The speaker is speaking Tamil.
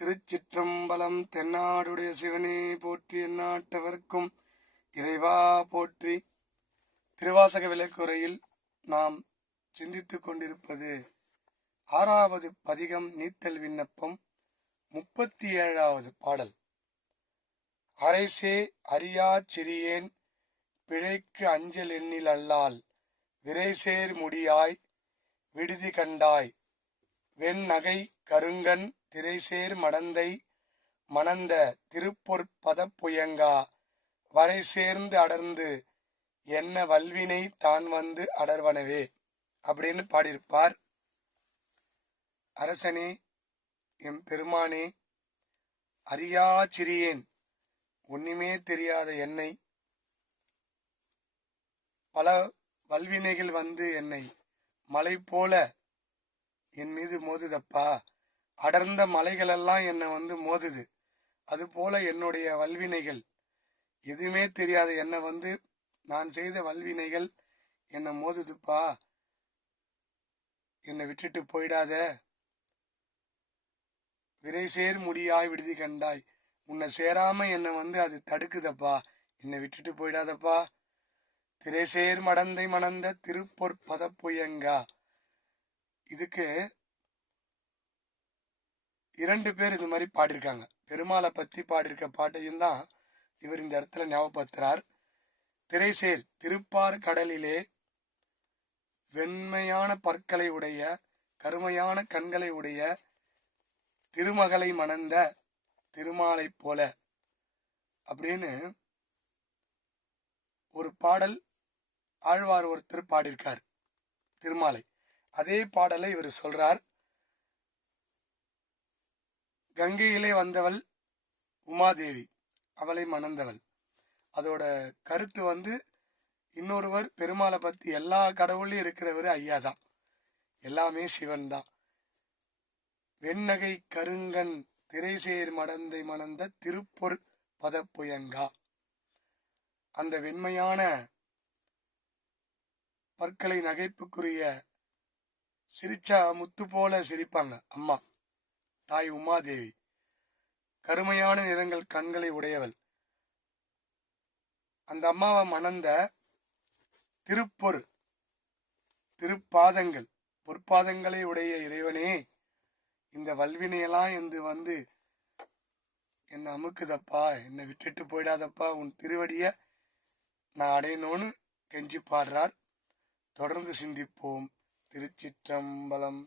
திருச்சிற்றம்பலம். தென்னாடுடைய சிவனே போற்றி, எந்நாட்டவர்க்கும் இறைவா போற்றி. திருவாசக விளக்குரையில் நாம் சிந்தித்துக் கொண்டிருப்பது 6வது பதிகம் நீத்தல் விண்ணப்பம் 37வது பாடல். அரைசே அறியா சிறியேன் பிழைக்கு அஞ்சல் எண்ணில் அல்லால் விரைசேர் முடியாய் விடுதி கண்டாய் வெண் நகை கருங்கண் திரைசேர் மடந்தை மணந்த திருப்பொற்பதப்புயங்கா வரை சேர்ந்து அடர்ந்து என்ன வல்வினை தான் வந்து அடர்வனவே அப்படின்னு பாடியிருப்பார். அரசனே, எம் பெருமானே, அறியா சிறியேன், ஒண்ணுமே தெரியாத என்னை பல வல்வினைகள் வந்து என்னை மலை போல என் மீது மோதுதப்பா. அடர்ந்த மலைகளெல்லாம் என்னை வந்து மோதுது. அது போல என்னுடைய வல்வினைகள் எதுவுமே தெரியாத என்னை வந்து நான் செய்த வல்வினைகள் என்னை மோதுதுப்பா. என்னை விட்டுட்டு போயிடாத. விரைசேர் முடியாய் விடுதி கண்டாய், உன்னை சேராம என்னை வந்து அது தடுக்குதப்பா. என்னை விட்டுட்டு போயிடாதப்பா. திரைசேர் மடந்தை மணந்த திருப்பொற்பதப்புயங்கா. இதுக்கு 2 பேர் இது மாதிரி பாடியிருக்காங்க. பெருமாளை பத்தி பாடியிருக்க பாட்டையும் தான் இவர் இந்த இடத்துல ஞாபகப்படுத்துறார். திரைசேர் திருப்பார் கடலிலே வெண்மையான பற்களை உடைய கருமையான கண்களை உடைய திருமகளை மணந்த திருமாலை போல அப்படின்னு ஒரு பாடல் ஆழ்வார் ஒருத்தர் பாடியிருக்கார் திருமாலை. அதே பாடலை இவர் சொல்றார். கங்கையிலே வந்தவள் உமாதேவி, அவளை மணந்தவள். அதோட கருத்து வந்து இன்னொருவர் பெருமாளை பத்தி எல்லா கடவுள்லையும் இருக்கிறவர் ஐயா தான், எல்லாமே சிவன் தான். வெண்ணகை கருங்கண் திரைசேர் மடந்தை மணந்த திருப்பொற் பதப்புயங்கா. அந்த வெண்மையான பற்களை நகைப்புக்குரிய சிரிச்சா முத்து போல சிரிப்பாங்க அம்மா தாய் உமாதேவி. கருமையான நிறங்கள் கண்களை உடையவள். அந்த அம்மாவை மணந்த திருப்பாதங்கள் பொற்பாதங்களை உடைய இறைவனே, இந்த வல்வினையெல்லாம் வந்து என்னை அமுக்குதப்பா, என்னை விட்டுட்டு போயிடாதப்பா, உன் திருவடிய நான் அடையணும்னு கெஞ்சி பாடுறார். தொடர்ந்து சிந்திப்போம். திருச்சிற்றம்பலம்.